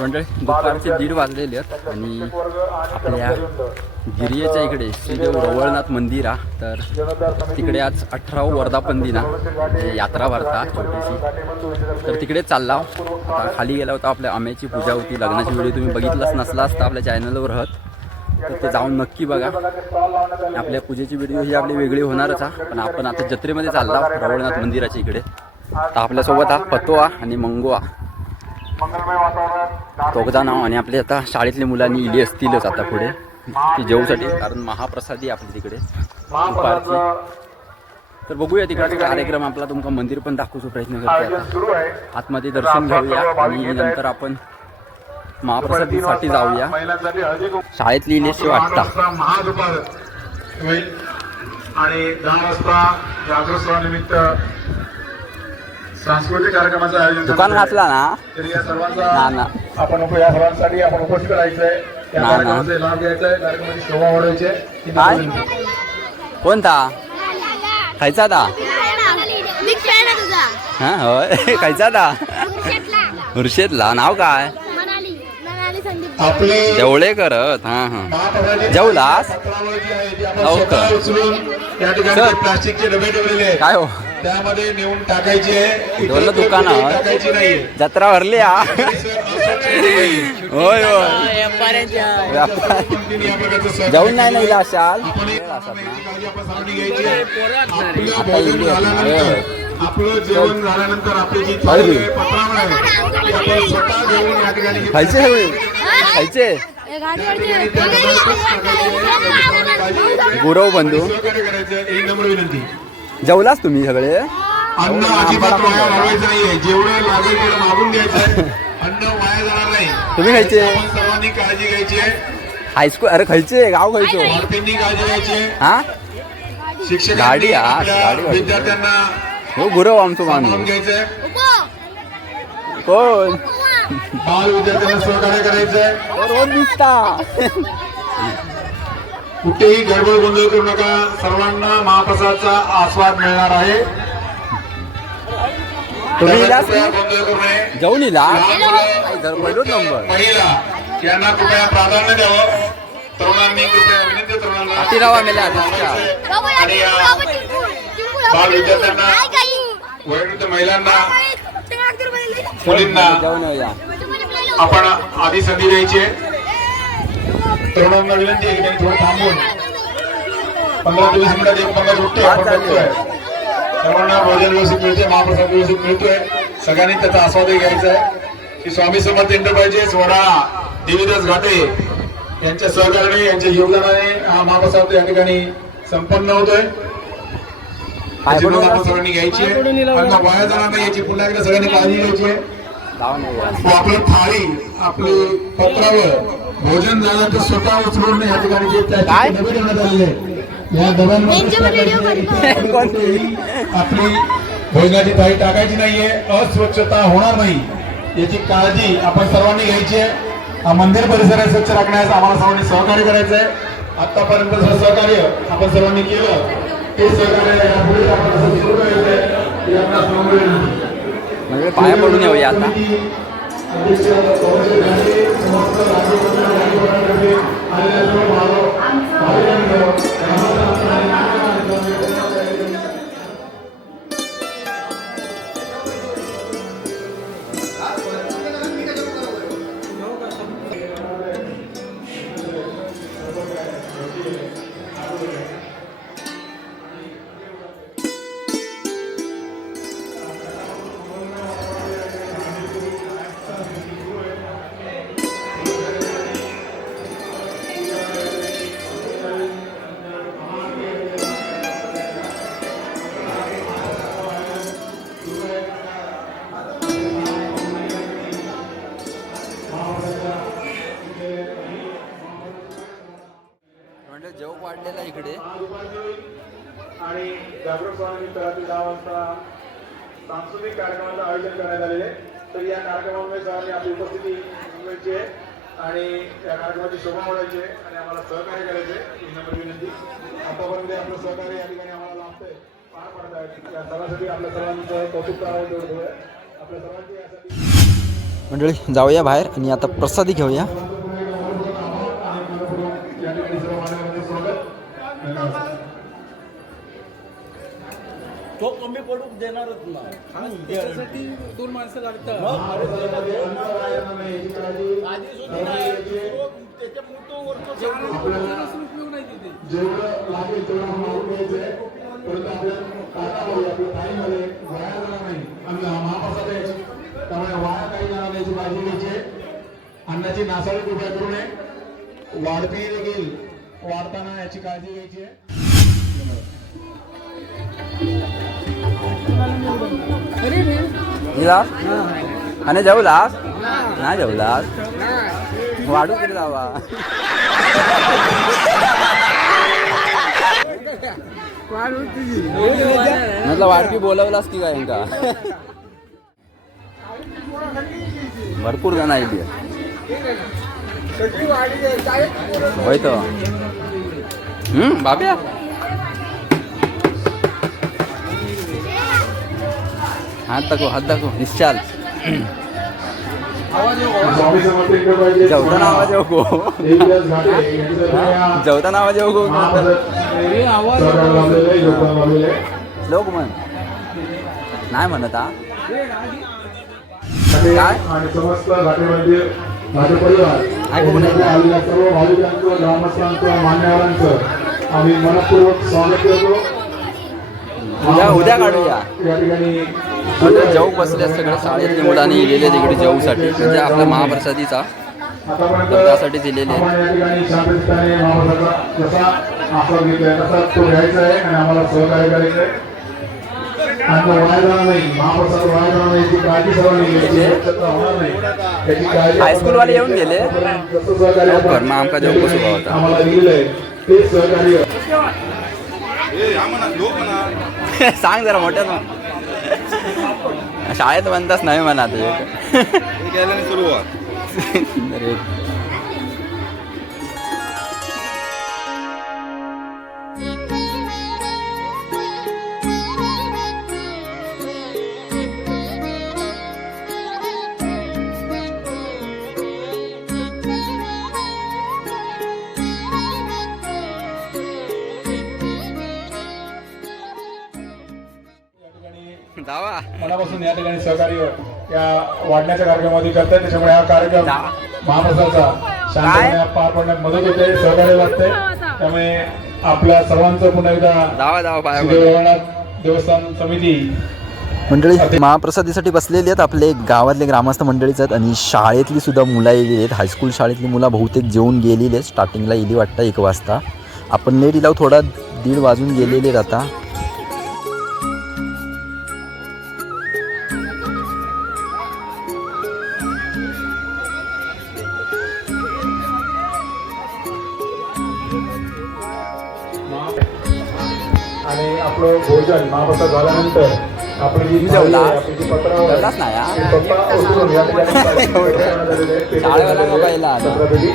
मंडळी दुपारचे 1:30 वाजलेले आहेत आणि आपल्या गिरियेच्या इकडे श्रीदेव रवळनाथ मंदिर आहे. तर तिकडे आज 18वा वर्धापन दिन म्हणजे यात्रा भरता छोटीशी. तर तिकडे चालला. आता खाली गेला होता, आपल्या आम्याची पूजा होती. लग्नाची व्हिडिओ तुम्ही बघितलाच नसला असता आपल्या चॅनलवर राहत तर ते जाऊन नक्की बघा. आपल्या पूजेची व्हिडिओ ही आपली वेगळी होणारच आहे. पण आपण आता जत्रेमध्ये चालला रवळनाथ मंदिराच्या इकडे. तर आपल्यासोबत हा पतोआ आणि मंगोआ दोघदा नाव आणि आपले आता शाळेतल्या मुलांनी इली असतीलच आता पुढे ती जेवूसाठी, कारण महाप्रसादी आपली तिकडे दुपारची. तर बघूया तिकडे कार्यक्रम आपला. तुमका मंदिर पण दाखवतो प्रयत्न करतो. आता आतमध्ये दर्शन घेऊया आणि नंतर आपण महाप्रसादीसाठी जाऊया. शाळेतली इलेशी वाटता आणि 10 वाजता जागरोत्सवानिमित्त सांस्कृतिक कार्यक्रमाचं आयोजन दुकान घातला ना. तर या सर्वांचा आपण या सर्वांसाठी आपण उपस्थित राहायचंय. या कार्यक्रमाचा लाभ घ्यायचा आहे. कार्यक्रमाची शोभा वाढवायची आहे. काय कोणता खायचा दा हा होय खायचा दा हुर्शेतला नाव काय आपले जेवळे करत. हा हा जेवलास या ठिकाणी प्लास्टिकचे डबे ठेवलेले आहेत. काय हो त्यामध्ये नेऊन टाकायचे दुकान टाकायची नाही. जत्रा भरली होय होय जाऊन नाही नाही असाल आपलं जेवण झाल्यानंतर आपली जी पत्रावळ आहे स्वतः घेऊन या ठिकाणी खायचे सगळे खायचे गुरव बंधू करायचं ही नम्र विनंती. जेवलास तुम्ही सगळे. अन्न अजिबात वाया घालवायचं नाहीये. जेवढं लागेल तेवढं मागून घ्यायचं. अन्न वाया जाणार नाही. तुम्ही खायचे. आपण सर्वांनी काळजी घ्यायची आहे. हायस्कूल अरे खायचे गाव खायचो. विद्यार्थ्यांनी काळजी घ्यायची आहे. हा शिक्षकांनी गाडी आपल्या विद्यार्थ्यांना हो गुरव आमचं सांभाळून माणूस घ्यायचंय. कोण बाल विद्यार्थ्यांना सहकार्य करायचंय. रोज दिसता. कुठेही गडबड गोंधळ करू नका. सर्वांना महाप्रसादाचा आस्वाद मिळणार आहे. तुम्ही इलास कृपया गोंधळ करू नये. जाऊन इला पहिलोच नंबर महिला यांना कृपया प्राधान्य द्यावं. तरुणांनी कृपया विनंती तरुणांना आणि या बाल विद्यार्थ्यांना वयोवृद्ध महिलांना मुलींना जाऊन या. आपण आधी संधी द्यायची आहे. तरुणांना विनंती आहे की त्यांनी थोडं थांबून 15 ते 20 मिनिटात एक पंगत उठते. आपण बघतोय सर्वांना भोजन व्यवस्थित मिळते. महाप्रसाद व्यवस्थित मिळतोय. सगळ्यांनी त्याचा आस्वादही घ्यायचा आहे की स्वामी समर्थ एंटरप्राइजेस वडाळा देवीदास घाटे यांच्या सहकार्याने यांच्या योगदानाने हा महाप्रसाद या ठिकाणी संपन्न होतोय. याची नोंद आपण सर्वांनी घ्यायची आहे. अन्न वाया जाणार नाही याची पुन्हा एकदा सगळ्यांनी काळजी घ्यायची आहे. आपली थाळी आपली पत्रावर भोजन झालं तर स्वतः उचलून या ठिकाणी जे डबे ठेवण्यात आलेले या डब्यांमध्ये आपली भोजनाची थाळी टाकायची नाहीये. अस्वच्छता होणार नाही याची काळजी आपण सर्वांनी घ्यायची आहे. हा मंदिर परिसर स्वच्छ राखण्यास आम्हाला सर्वांनी सहकार्य करायचं आहे. आतापर्यंत सहकार्य आपण सर्वांनी केलं ते सहकार्य यापुढे आपण सुरू करायचंय. म्हणजे पाया पडून येऊया आता. जेव वाढलेला इकडे आणि जागरूक स्वामी रात्री 10 वाजता सांस्कृतिक कार्यक्रमाचं आयोजन करण्यात आलेले. तर या कार्यक्रमामध्ये सर्वांनी आपली उपस्थिती मिळवायची आहे आणि या कार्यक्रमाची शोभा वाढवायची आहे आणि आम्हाला सहकार्य करायचे ही नम्र विनंती. आतापर्यंत आपलं सहकार्य या ठिकाणी आम्हाला लाभतंय, पार पडत आहे. या सर्वांसाठी आपल्या सर्वांचं कौतुक करावं. आपल्या सर्वांची यासाठी मंडळी जाऊया बाहेर आणि आता प्रसादी घेऊया. तो कमी पडू देणारच ना. त्याच्यासाठी 2 माणसं लागतात. उपयोग नाही तिथे. जेवढं लागेल तेवढं मारून घ्यायचंय. परंतु आपल्या काटामध्ये आपल्या थाळीमध्ये वाया जाणार नाही. आम्ही महाप्रसाद द्यायची त्यामुळे वाया काही जाणार नाही याची काळजी घ्यायची. अन्नाची नासाडी कृपया करू नये. वाढपी देखील वाढताना याची काळजी घ्यायची आहे. आणि जेवलास नाही जेवलास वाढू किती जावा. म्हटलं वाढपी बोलवलास की काय का भरपूर जण आहे होय तो बाब्या हात दाखव निश्चाल जेवताना आवाज येऊ गो जेवताना आवाज येऊ गो लोक म्हण नाही म्हणत हा काय आणि समस्त घाटेमध्ये घाटे परिवार आलेल्या सर्व भाविकांचं ग्रामस्थांचं मान्यवरांचं आम्ही मनपूर्वक स्वागत करतो. उद्या काढूया या ठिकाणी जेऊ बसले सगळ्या शाळेतली मुलांनी गेले तिकडे जेऊसाठी म्हणजे आपल्या महाप्रसादीचा त्यासाठी दिलेले आपण या ठिकाणी शांततेने महाप्रसादाचा जसा आस्वाद घेतोय तसा तो घ्यायचा आहे आणि आम्हाला सहकार्य करायचं आहे. आणि वाया जाणार नाही. महाप्रसाद वाया जाणार नाही याची काळजी सर्वांनी घ्यायची. स्वच्छता होणार नाही याची काळजी हायस्कूलवाले येऊन गेले जसं सहकार्य घर मग आमका जेवू बसू होता आम्हाला दिलेलं आहे ते सहकार्य सांग जरा मोठ्या ना शाळेत म्हणताच नाही म्हणा ते सुरुवात जावा मनापासून या ठिकाणी सहकार्य या वाढण्याच्या कार्यक्रमामध्ये करताय. त्याच्यामुळे हा कार्यक्रम महाप्रसादाचा शांतपणे पार पडण्यात मदत होते. सहकार्य लागते. त्यामुळे आपल्या सर्वांचं पुन्हा एकदा सिद्धेश्वर देवस्थान समिती मंडळी महाप्रसादीसाठी बसलेली आहेत. आपले गावातले ग्रामस्थ मंडळीच आहेत आणि शाळेतली सुद्धा मुलं येलेली आहेत. हायस्कूल शाळेतली मुलं बहुतेक जेवून गेलेली आहेत. स्टार्टिंगला येली वाटतं 1 वाजता. आपण नेट इलाव थोडा 1:30 वाजून गेलेले आहेत आता. आणि आपलं भोजन महाप्रसाद झाल्यानंतर आपली जी थाळी आहे, आपली जी पत्रावळ आहे, जेवलाच नाही, हा? ती स्वतः उचलून या ठिकाणी शाळेवाला मोबाईल आता. छत्रपती.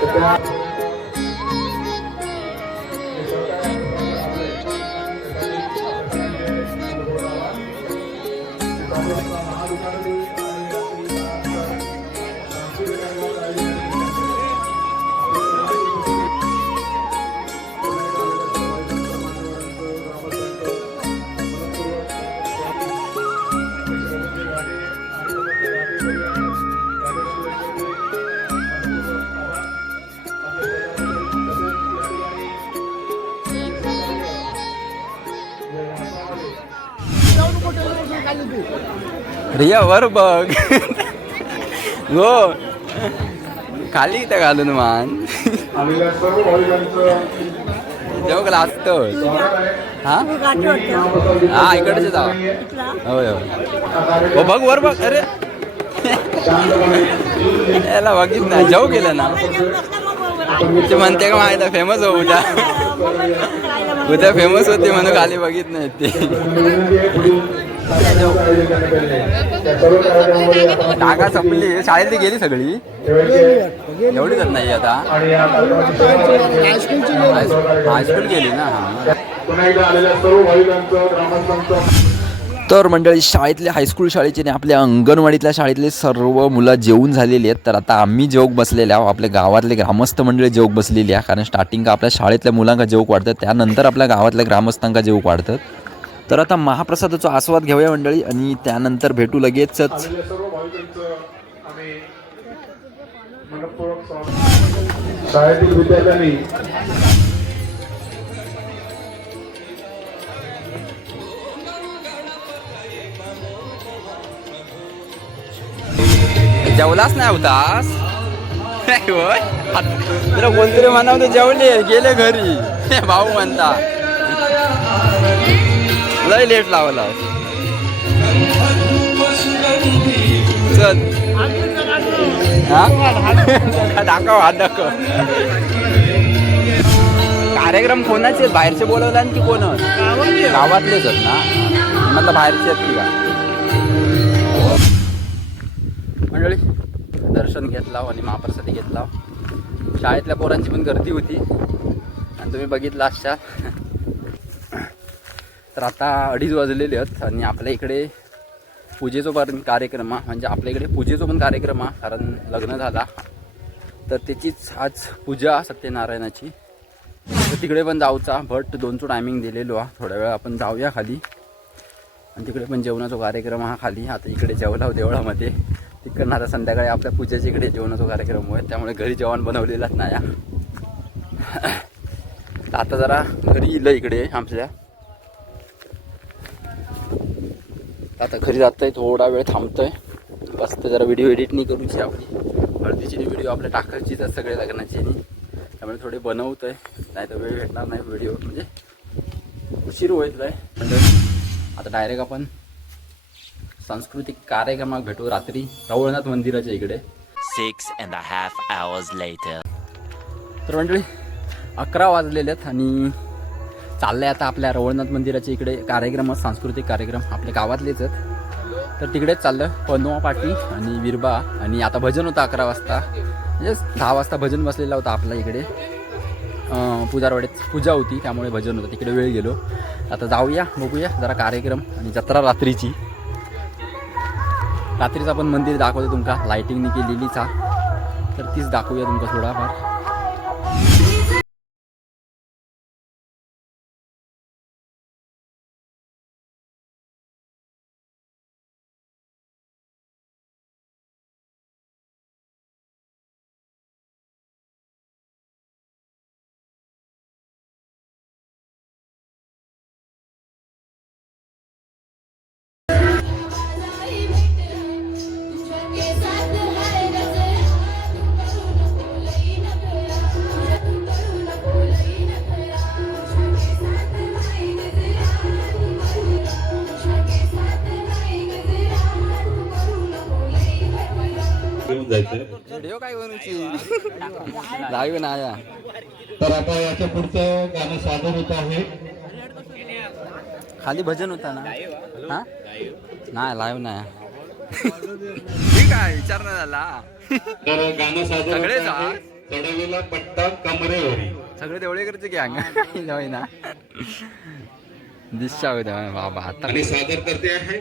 तर त्या रिया वर बघ हो खाली इथं घालून मान आलेल्या सर्व भाविकांचं जेव्हा क्लास असतं स्वागत आहे. हा हा इकडचे जावा होय होय हो बघ वर बघ अरे याला बघित नाही जाऊ गेलं ना ते म्हणते का माहिती फेमस हो उद्या फेमस होते म्हणून खाली बघित नाही ते जागा संपली शाळेतली गेली सगळी एवढी तर नाही आता हायस्कूल गेली ना हा पुन्हा एकदा आलेल्या सर्व भाविकांचं ग्रामस्थांचं तर मंडळी शाळेतले हायस्कूल शाळेचे आणि आपल्या अंगणवाडीतल्या शाळेतले सर्व मुलं जेवून झालेली आहेत. तर आता आम्ही जेवक बसलेले आहोत. आपल्या गावातले ग्रामस्थ मंडळी जेवक बसलेली आहे. कारण स्टार्टिंग आपल्या शाळेतल्या मुलांका जेवक वाढतं, त्यानंतर आपल्या गावातल्या ग्रामस्थांका जेवक वाढतं. तर आता महाप्रसादाचा आस्वाद घेऊया मंडळी आणि त्यानंतर भेटू लगेचच. आलेल्या सर्व भाविकांचं आम्ही मनपूर्वक स्वागत. शाळेतील विद्यार्थ्यांनी जेवलाच नाही होतास होय? तुला कोणतरी म्हणावं जेवले गेले घरी भाऊ म्हणता लय लेट लावला. चल दाखव हात दाखव. कार्यक्रम कोणाचे बाहेरचे बोलवला की कोण? गावातलेच आहेत ना, म्हटलं बाहेरचे आहेत की का. मंडळी दर्शन घेतला आणि महाप्रसादी घेतला. शाळेतल्या पोरांची पण गर्दी होती आणि तुम्ही बघितला असाल. तर आता 2:30 वाजलेले आहेत आणि आपल्या इकडे पूजेचा पण कार्यक्रम आहे. म्हणजे आपल्या इकडे पूजेचा पण कार्यक्रम आहे, कारण लग्न झाला तर त्याचीच आज पूजा सत्यनारायणाची. तर तिकडे पण जाऊचा, बट 2चं टायमिंग दिलेलो आहे. थोड्या वेळ आपण जाऊया खाली आणि तिकडे पण जेवणाचा कार्यक्रम हा खाली. आता इकडे जेवला देवळामध्ये, तिकडनं आता संध्याकाळी आपल्या पूजेच्या इकडे जेवणाचा कार्यक्रम होय, त्यामुळे घरी जेवण बनवलेलंच नाही. आता जरा घरी इलं इकडे आमच्या. आता घरी जातोय, थोडा वेळ थांबतोय, बसतं जरा व्हिडिओ एडिट नाही करूची आपली. हळदीची व्हिडिओ आपल्या टाकायची तर सगळे लग्नाची, त्यामुळे थोडे बनवतोय, नाही तर वेळ भेटणार नाही व्हिडिओ, म्हणजे उशीर होईल आहे. म्हणजे आता डायरेक्ट आपण सांस्कृतिक कार्यक्रमात भेटू रात्री रवळनाथ मंदिराच्या इकडे. 6.5 hours later. तर मंडळी 11 वाजलेले आहेत आणि चाललंय आता आपल्या रवळनाथ मंदिराच्या इकडे कार्यक्रम, सांस्कृतिक कार्यक्रम आपल्या गावातलेच आहेत. तर तिकडेच चाललं. पनोआ पाटी आणि विरबा आणि आता भजन होतं 11 वाजता, म्हणजे 10 वाजता भजन बसलेला होता आपल्या इकडे. पुजारवाड्यात पूजा होती त्यामुळे भजन होतं, तिकडे वेळ गेलो. आता जाऊया, बघूया जरा कार्यक्रम आणि जत्रा रात्रीची. रात्रीचा पण मंदिर दाखवतो तुमका, लाईटिंगनी केलेलीचा, तर तीच दाखवूया तुमका थोडाफार. व्हिडिओ काय बनवची लाईव्ह ना या. तर आता याच्या पुढचं गाणं सादर होत आहे. खाली भजन होता ना, हा नाही लाईव्ह नाही. ठीक आहे, विचार नाही झाला. तर गाणं सादर सगळे होत आहे. चढवेला पट्टा कमरेवरी. सगळे तेवढे करते की अंग ना दिशा होत्या बाबा. आता आणि सादर करते आहे